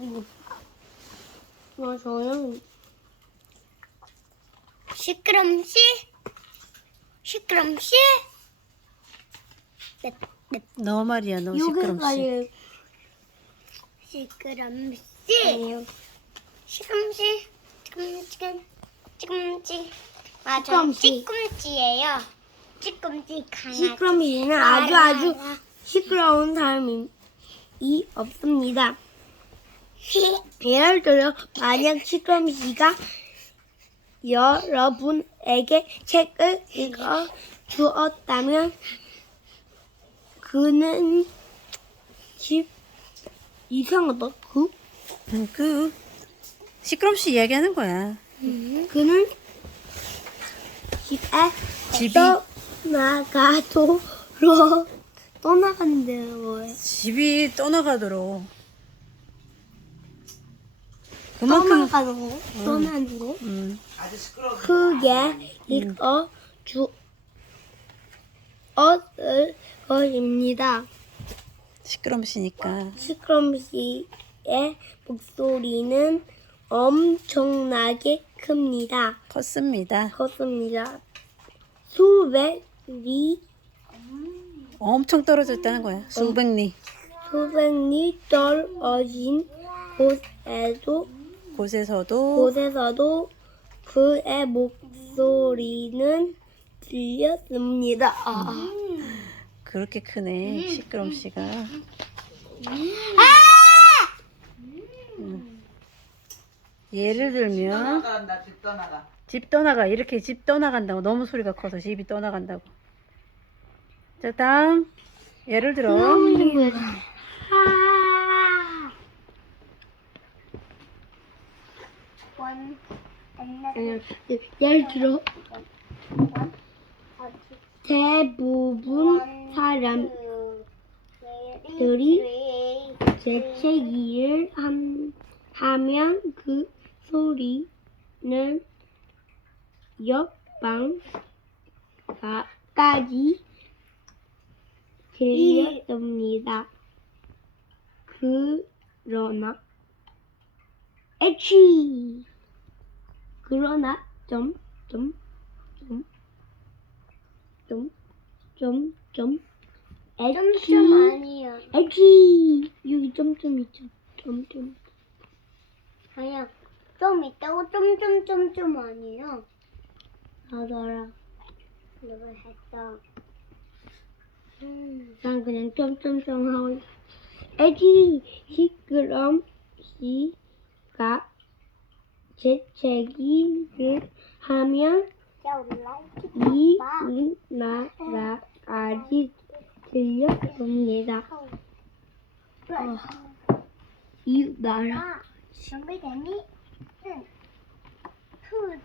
저는 시끄럼씨? 시끄럼씨? 네, 네. 너 말이야 너 시끄럼씨. 여기까지 시끄럼씨? 아니에요. 시끄럼씨? 지금, 지금, 지금지. 아, 저 시끄럼씨. 찌꿈찌예요. 찌꿈찌 강아지. 시끄러미는 아주 아주 시끄러운 사람이 이 없습니다. 예를 들어 만약 시끄러미 씨가 여러분에게 책을 읽어 주었다면 그는 집 이상하다. 그 음, 그 시끄럼씨 이야기하는 거야. 그는 집에 집이 떠나가도록 떠나간대요. 집이 떠나가도록. 그만큼 떠나가는 거, 떠나는 거. 음, 크게 읽어 주었을 것입니다. 시끄럼씨니까. 시크롬 씨의 목소리는 엄청나게 큽니다. 컸습니다. 컸습니다. 수백 리, 엄청 떨어졌다는 거야. 수백 리 수백 리 떨어진 곳에도, 곳에서도 곳에서도 그의 목소리는 들렸습니다. 아. 그렇게 크네. 시끄럼씨가. 음. 예를 들면 떠나간다 집 떠나가 집 떠나가 이렇게 집 떠나간다고 너무 소리가 커서 집이 떠나간다고. 자 다음 예를 들어 원. 예를 들어 대부분 사람들이 재채기를 한, 하면 그 소리는 옆방까지 들렸습니다. 그러나 애취 그러나 점 점 점 점 점점 점점 애취 아니에요. 애취 여기 점점 있죠 점점 아니야. 좀 있다고 점점점점 아니에요. 하더라 내가 했다. 음. 난 그냥 점점점 하고. 애취 시끄럼 씨가 재채기를 하면. 이 나라까지 들렸습니다. 어, 이 나라 아, 준비되니? 응. 투,